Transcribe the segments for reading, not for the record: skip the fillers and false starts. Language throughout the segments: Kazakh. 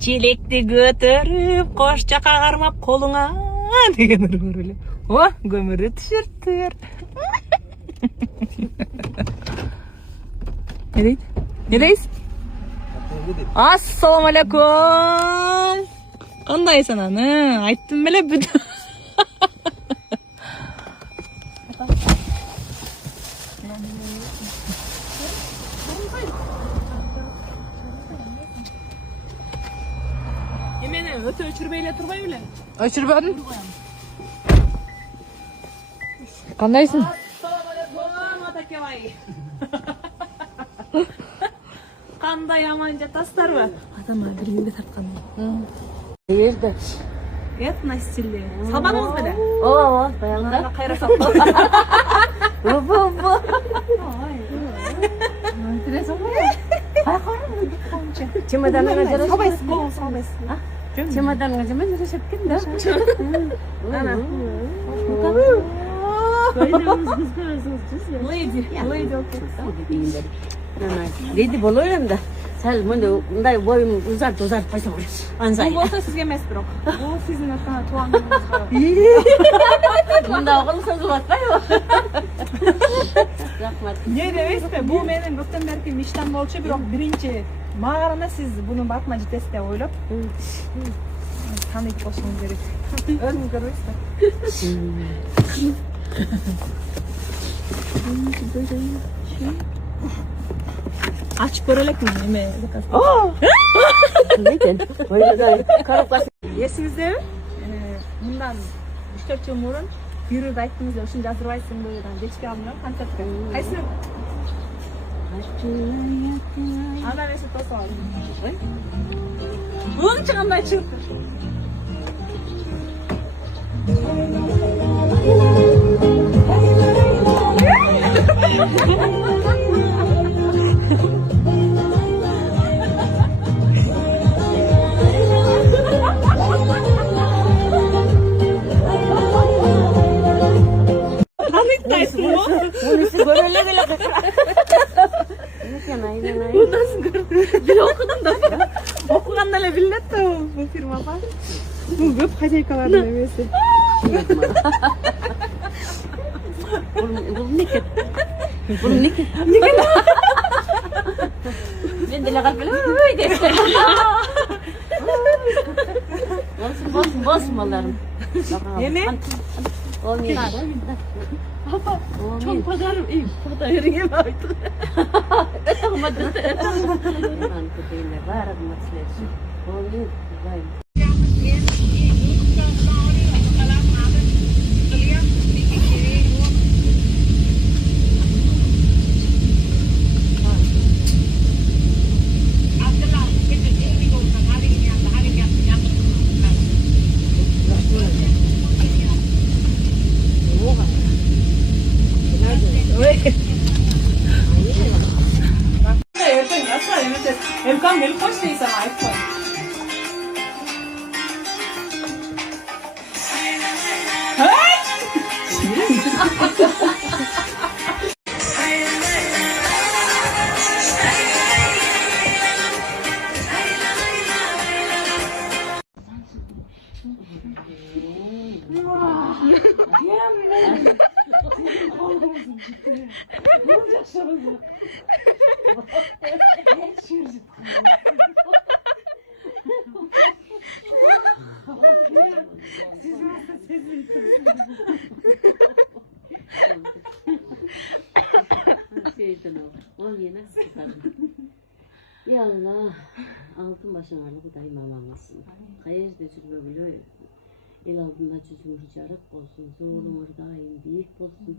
Çilekti götürüp koşça kagarmap koluna деген өргөрүлө. О, көмүрү түшүрттүр. Не дейт? Не дейсиз? Ассаламу алейкум. Кандайсың аны? Айттым беле бүт. Emene öte öçürbeyle turбай беле? Өчүрбөдүм. Кандайсың? Кандай аман жатасыздарбы? Атама бир үйгө тарткан. Жерде. Эт на стиле. Сабаңыз беле? О, баягында. Кайра сап. Бу. Интересно. Чемоданга жараш. Сабайсыз, болун сабайсыз. Чемоданга жама жарашып кеткен да. Ана. Леди окей. Леди болоюрам да. Сәл мындай боюм узарт байса керек. Ансай. Бул болсо сизге эмес бирок. Бул сиздин туугаңызга. Мында огыл созуп аткайбы? Рахмат. Не дебейсизби? Бул менин көптөн берки мечтам болчу, бирок биринчи мага сиз бунун бартына жетесиз деп ойлоп. Таныйт болушуңуз керек. Өзүңүз көрбөйсүзбү? Ачып көрө элекмин эме заказ. Эсиңиздеби? Мындан 3-4 жыл мурун бирөөдө айттыңыз да ушуну жаздырбайсыңбы деп кечке алдым концертке. Кайсы? Ана месет тосол. Ой. Бугунчу кандай чыкты? Tanıytayсың ба? Bunisi görele gele. Nasıl görüyorsun? Bir okudum da. Okuğanda da billet de bu firmada. Bu köp hacaykaların emesi. Bu niket. Ben de lagal böyle öyle. Bos mallarım. Yeme? O ne? Çok padarım iyi. Padarım yeme aydı. Olmadı. Ben kutuyla var mısın? O ne? Vay. Erkan benim kaç neyse ait var. Ya Allah, altın başın varlı Kudayım amanlısın. Kayır da çıkma biliyor. El altında çocuğumuz jarık olsun, zorluğumuz daim büyük olsun.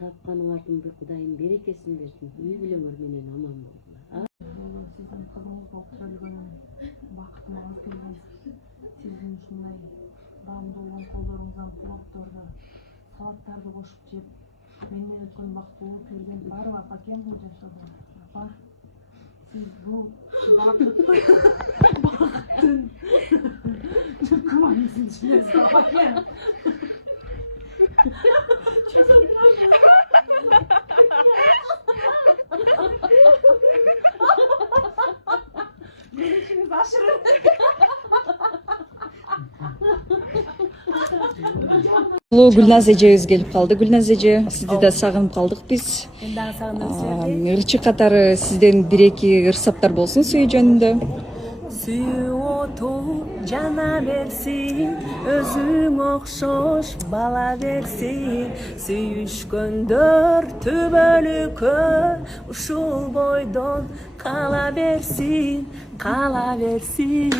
Tapkanın ardın bir Kudayım berekesin versin. Üy bilen menen aman boldular. Sizin kızınız oturulganın vakıtınız kelген. Sizin ушундай дамдуулук колдоруңуздан плотторду, салаттарды кошуп жеп, менден өткөн бактылуу перзент барып апа кем кылып жашады. Апа, siz bu baktın kıvayısın içine bak ya. aşırı. Gülnaz эжебиз келип калды. Gülnaz эже, сизди да сагынып калдык биз. Ырчы катары сизден бир-эки ырсаптар болсун сүйүү жөнүндө. Сүйүү оту жана берсин, өзүң окшош бала берсин. Сүйүшкөндөр түбөлүккө ушул бойдон кала берсин, кала берсин.